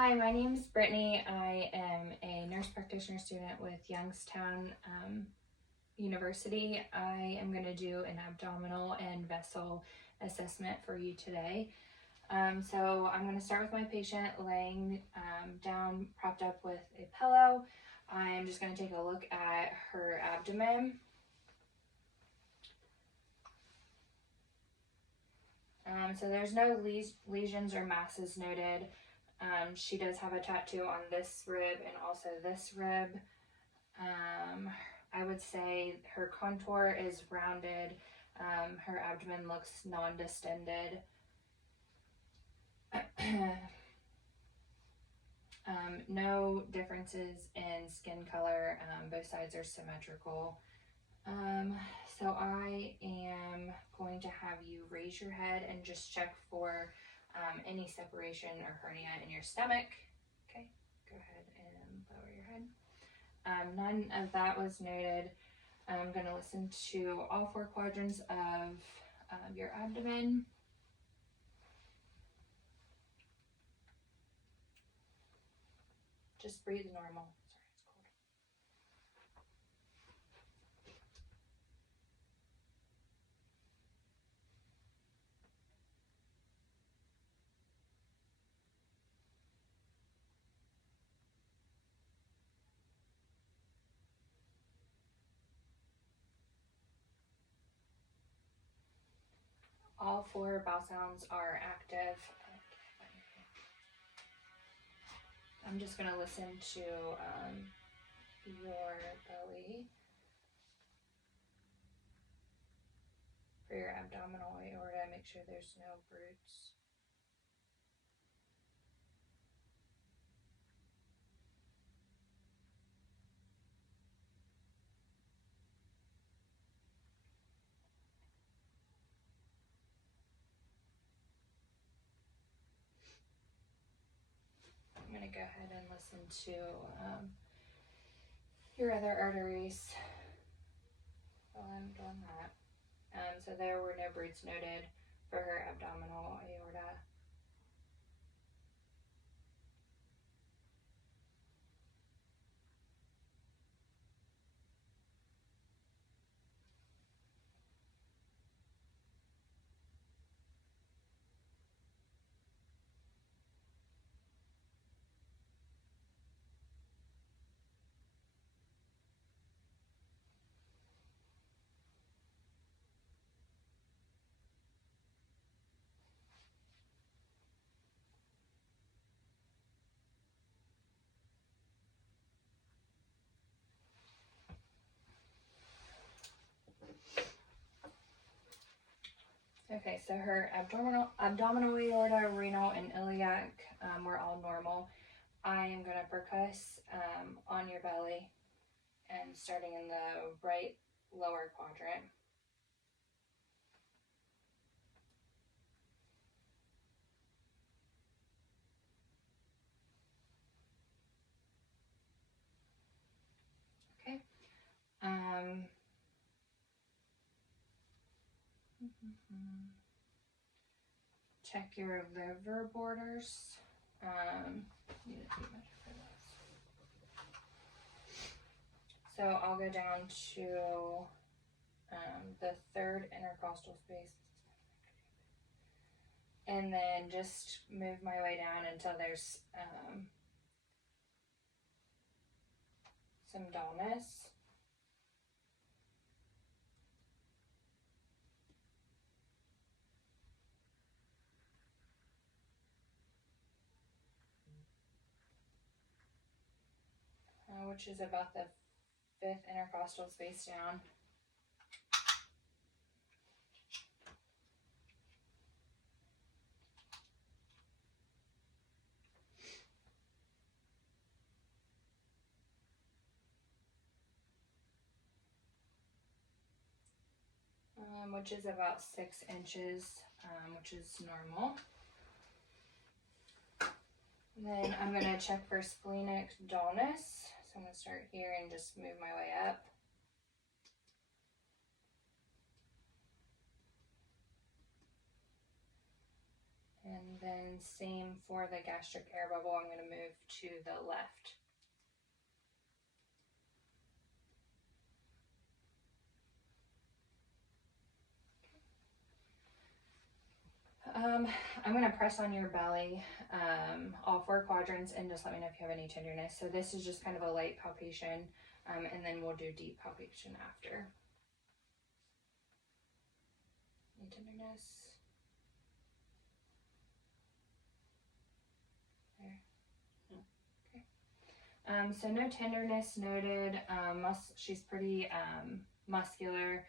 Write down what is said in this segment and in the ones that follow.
Hi, my name is Brittany. I am a nurse practitioner student with Youngstown University. I am going to do an abdominal and vessel assessment for you today. So I'm going to start with my patient laying down, propped up with a pillow. I'm just going to take a look at her abdomen. So there's no lesions or masses noted. She does have a tattoo on this rib and also this rib. I would say her contour is rounded. Her abdomen looks non-distended. No differences in skin color. Both sides are symmetrical. So I am going to have you raise your head and just check for any separation or hernia in your stomach. Okay, go ahead and lower your head. None of that was noted. I'm going to listen to all four quadrants of your abdomen. Just breathe normal. All four bowel sounds are active. I'm just going to listen to your belly for your abdominal aorta. Make sure there's no roots. I'm going to go ahead and listen to your other arteries while I'm doing that. So there were no roots noted for her abdominal aorta. Okay, so her abdominal aorta, renal, and iliac were all normal. I am going to percuss on your belly and starting in the right lower quadrant. Okay. Check your liver borders. Need a tape measure for this. So I'll go down to the third intercostal space. And then just move my way down until there's some dullness. Which is about the fifth intercostal space down. Which is about 6 inches, which is normal. And then I'm going to check for splenic dullness. So I'm going to start here and just move my way up. And then same for the gastric air bubble. I'm going to move to the left. I'm going to press on your belly, all 4 quadrants, and just let me know if you have any tenderness. So this is just kind of a light palpation, and then we'll do deep palpation after. Any tenderness? There. Okay. So no tenderness noted. She's pretty muscular.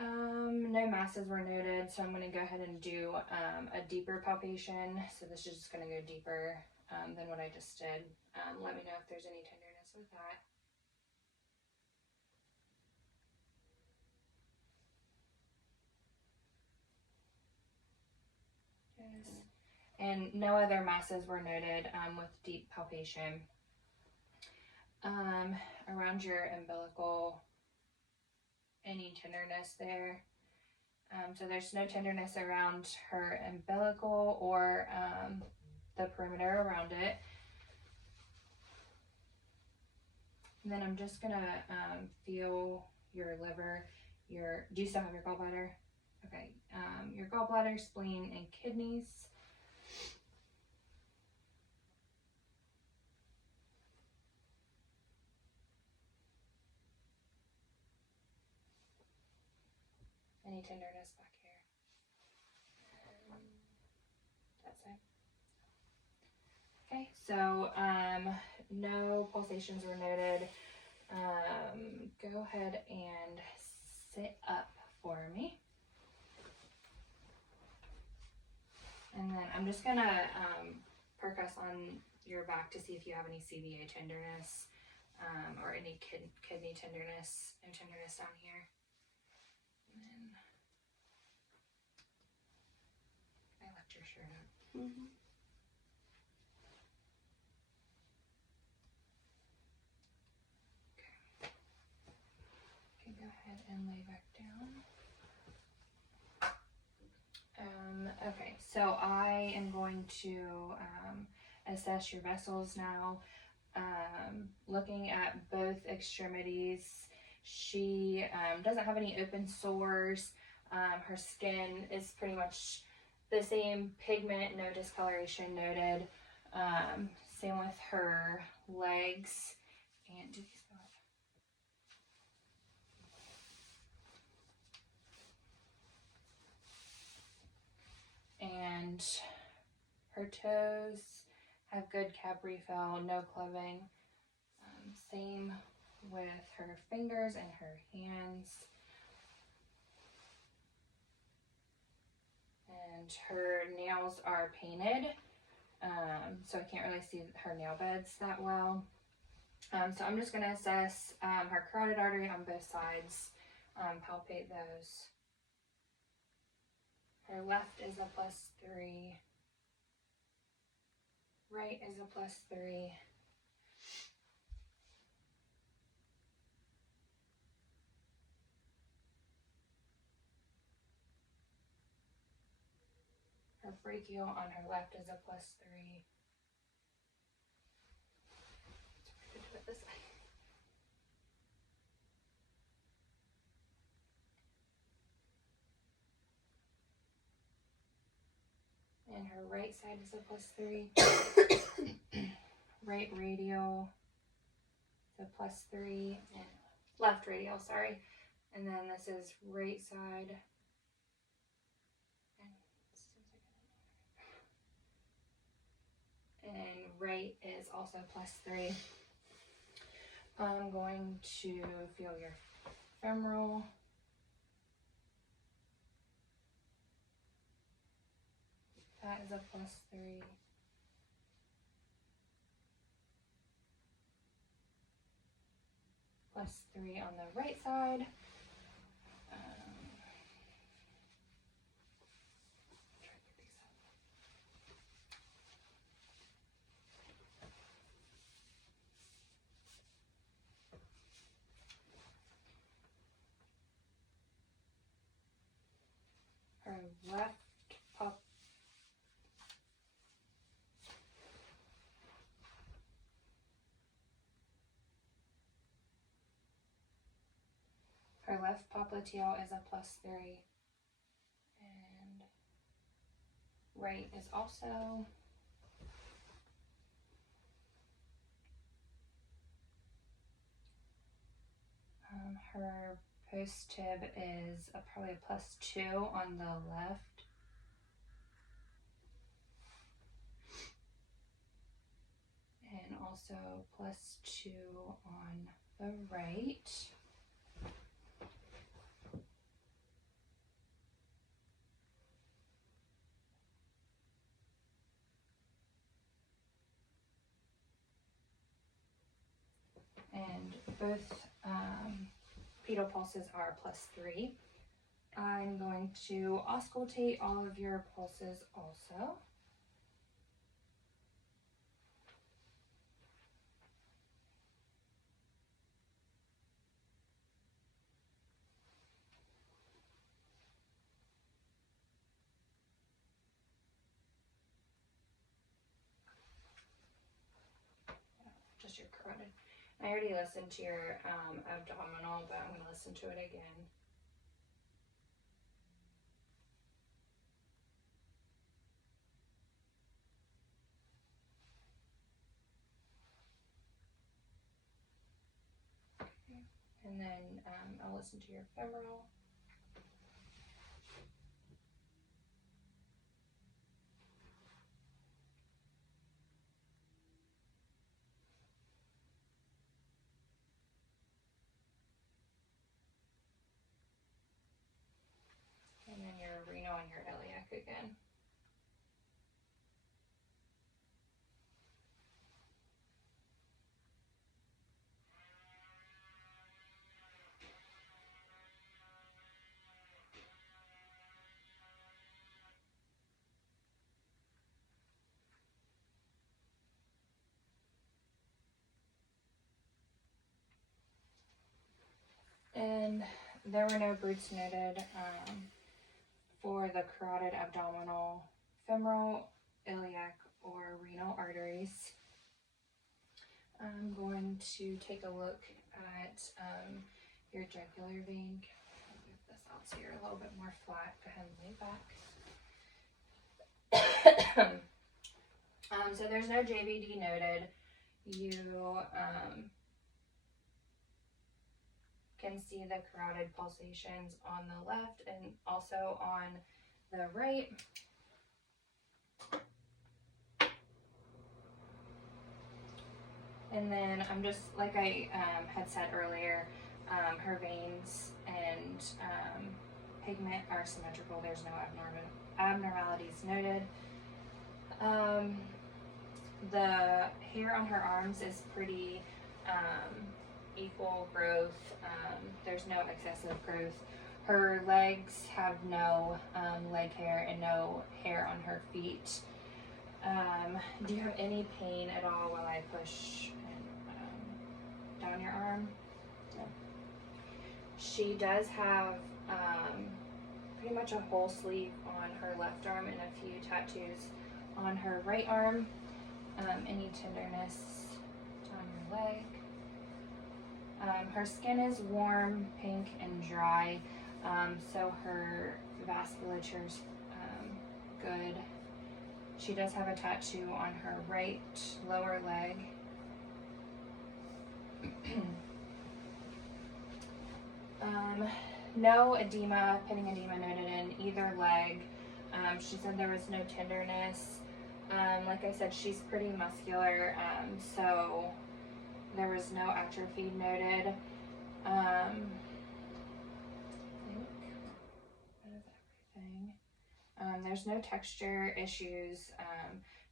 No masses were noted, so I'm going to go ahead and do a deeper palpation. So this is just going to go deeper than what I just did. Let me know if there's any tenderness with that. Yes. And no other masses were noted with deep palpation. Around your umbilical, any tenderness there? So there's no tenderness around her umbilical or the perimeter around it. And then I'm just gonna feel your liver. Do you still have your gallbladder? Okay. Your gallbladder, spleen, and kidneys. Any tenderness back here? That's it. Okay, so no pulsations were noted. Go ahead and sit up for me. And then I'm just gonna percuss on your back to see if you have any CVA tenderness or any kidney tenderness. No tenderness down here. And then I lift your shirt up. Mm-hmm. Okay, go ahead and lay back down. Okay, so I am going to assess your vessels now. Looking at both extremities, she doesn't have any open sores. Her skin is pretty much the same pigment, no discoloration noted. Same with her legs. And do these go up? And her toes have good cap refill, no clubbing. Same with her fingers and her hands. And her nails are painted, so I can't really see her nail beds that well. So I'm just going to assess her carotid artery on both sides, palpate those. Her left is a +3. Right is a +3. Her brachial on her left is a +3. Do it this way. And her right side is a +3. Right radial is a +3. And left radial, sorry. And then this is right side. And right is also +3. I'm going to feel your femoral. That is a +3. +3 on the right side. Try to get these up. Her left left popliteal is a +3, and right is also. Her post-tib is probably a +2 on the left. And also +2 on the right. And both pedal pulses are +3. I'm going to auscultate all of your pulses also. Just your carotid. I already listened to your abdominal, but I'm going to listen to it again. Okay. And then I'll listen to your femoral. And then your renal and your iliac again. And there were no Broots noted for the carotid, abdominal, femoral, iliac, or renal arteries. I'm going to take a look at your jugular vein. I'll move this out so you're a little bit more flat. Go ahead and lay back. So there's no JVD noted. You can see the carotid pulsations on the left and also on the right. And then I'm just, like I had said earlier, her veins and pigment are symmetrical. There's no abnormalities noted. The hair on her arms is pretty equal growth. There's no excessive growth. Her legs have no leg hair and no hair on her feet. Do you have any pain at all while I push down your arm? No. She does have pretty much a whole sleeve on her left arm and a few tattoos on her right arm. Any tenderness on your leg? Her skin is warm, pink, and dry, so her vasculature's good. She does have a tattoo on her right lower leg. No edema, pitting edema noted in either leg. She said there was no tenderness. Like I said, she's pretty muscular, so there was no atrophy noted. I think that is everything. There's no texture issues,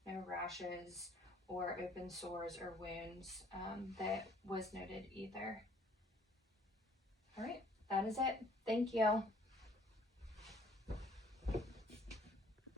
no rashes or open sores or wounds that was noted either. All right, that is it. Thank you.